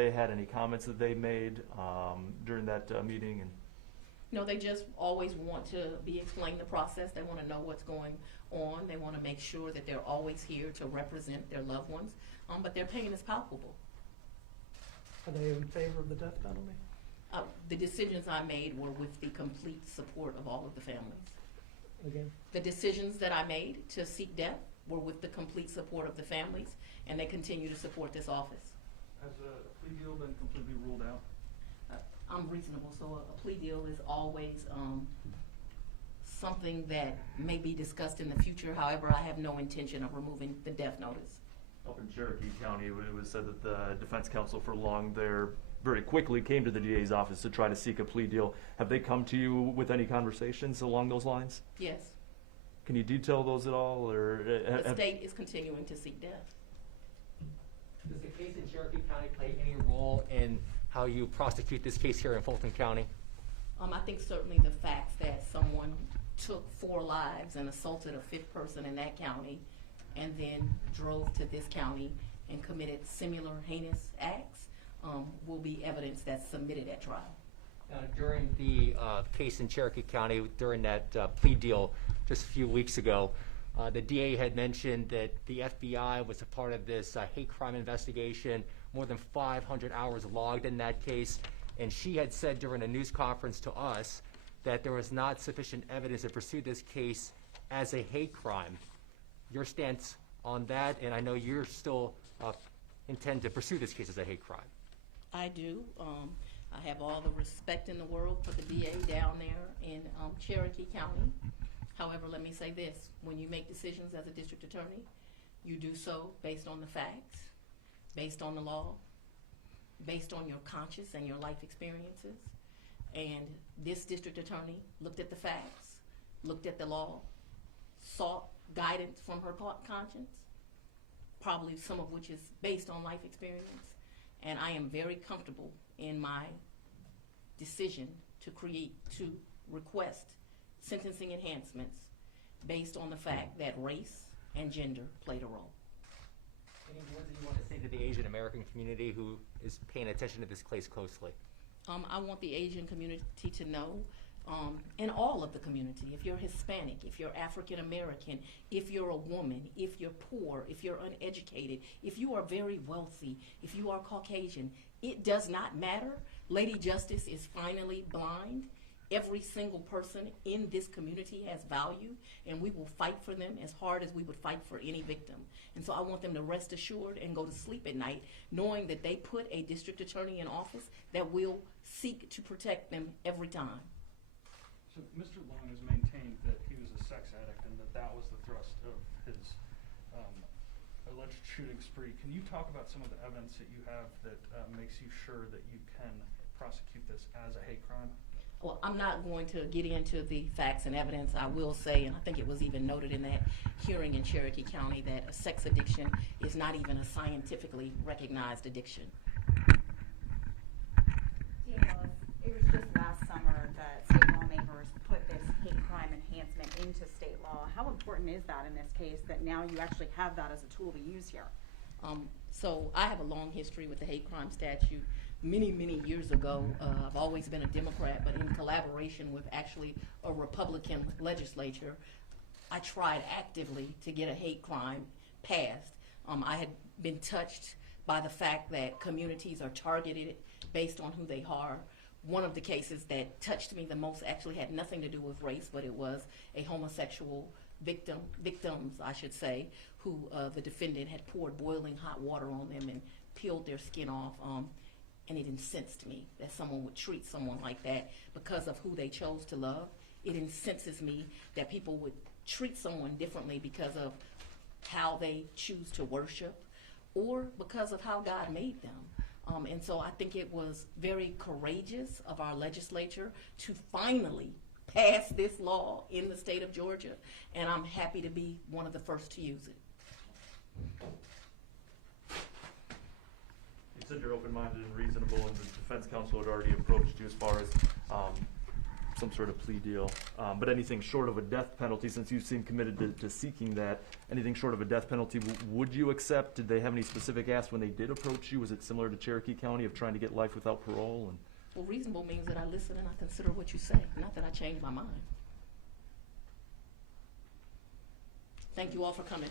they had any comments that they made during that meeting? And No, they just always want to be explained the process. They want to know what's going on. They want to make sure that they're always here to represent their loved ones. But their pain is palpable. Are they in favor of the death penalty? The decisions I made were with the complete support of all of the families. Again? The decisions that I made to seek death were with the complete support of the families, and they continue to support this office. Has a plea deal been completely ruled out? I'm reasonable, so a plea deal is always something that may be discussed in the future. However, I have no intention of removing the death notice. up in Cherokee County, it was said that the defense counsel for long there very quickly came to the DA's office to try to seek a plea deal. Have they come to you with any conversations along those lines? Yes. Can you detail those at all, or The state is continuing to seek death. Does the case in Cherokee County play any role in how you prosecute this case here in Fulton County? I think certainly the fact that someone took 4 lives and assaulted a 5th person in that county and then drove to this county and committed similar heinous acts will be evidence that's submitted at trial. During the case in Cherokee County, during that plea deal just a few weeks ago, the DA had mentioned that the FBI was a part of this hate crime investigation, more than 500 hours logged in that case, and she had said during a news conference to us that there was not sufficient evidence to pursue this case as a hate crime. Your stance on that, and I know you're still intend to pursue this case as a hate crime. I do. I have all the respect in the world for the DA down there in Cherokee County. However, let me say this. When you make decisions as a district attorney, you do so based on the facts, based on the law, based on your conscience and your life experiences. And this district attorney looked at the facts, looked at the law, sought guidance from her conscience, probably some of which is based on life experience. And I am very comfortable in my decision to request sentencing enhancements based on the fact that race and gender played a role. Any words that you want to say to the Asian American community who is paying attention to this case closely? I want the Asian community to know, and all of the community, if you're Hispanic, if you're African American, if you're a woman, if you're poor, if you're uneducated, if you are very wealthy, if you are Caucasian, it does not matter. Lady Justice is finally blind. Every single person in this community has value, and we will fight for them as hard as we would fight for any victim. And so I want them to rest assured and go to sleep at night knowing that they put a district attorney in office that will seek to protect them every time. So Mr. Long has maintained that he was a sex addict and that was the thrust of his alleged shooting spree. Can you talk about some of the evidence that you have that makes you sure that you can prosecute this as a hate crime? Well, I'm not going to get into the facts and evidence. I will say, and I think it was even noted in that hearing in Cherokee County, that a sex addiction is not even a scientifically recognized addiction. It was just last summer that state lawmakers put this hate crime enhancement into state law. How important is that in this case, that now you actually have that as a tool to use here? So I have a long history with the hate crime statute. Many years ago, I've always been a Democrat, but in collaboration with actually a Republican legislature, I tried actively to get a hate crime passed. I had been touched by the fact that communities are targeted based on who they are. One of the cases that touched me the most actually had nothing to do with race, but it was a homosexual victims, I should say, who the defendant had poured boiling hot water on them and peeled their skin off. And it incensed me that someone would treat someone like that because of who they chose to love. It incenses me that people would treat someone differently because of how they choose to worship or because of how God made them. And so I think it was very courageous of our legislature to finally pass this law in the state of Georgia, and I'm happy to be one of the first to use it. You said you're open-minded and reasonable, and the defense counsel had already approached you as far as some sort of plea deal. But anything short of a death penalty, since you seem committed to seeking that, anything short of a death penalty, would you accept? Did they have any specific asks when they did approach you? Was it similar to Cherokee County of trying to get life without parole? And Well, reasonable means that I listen and I consider what you say, not that I change my mind. Thank you all for coming.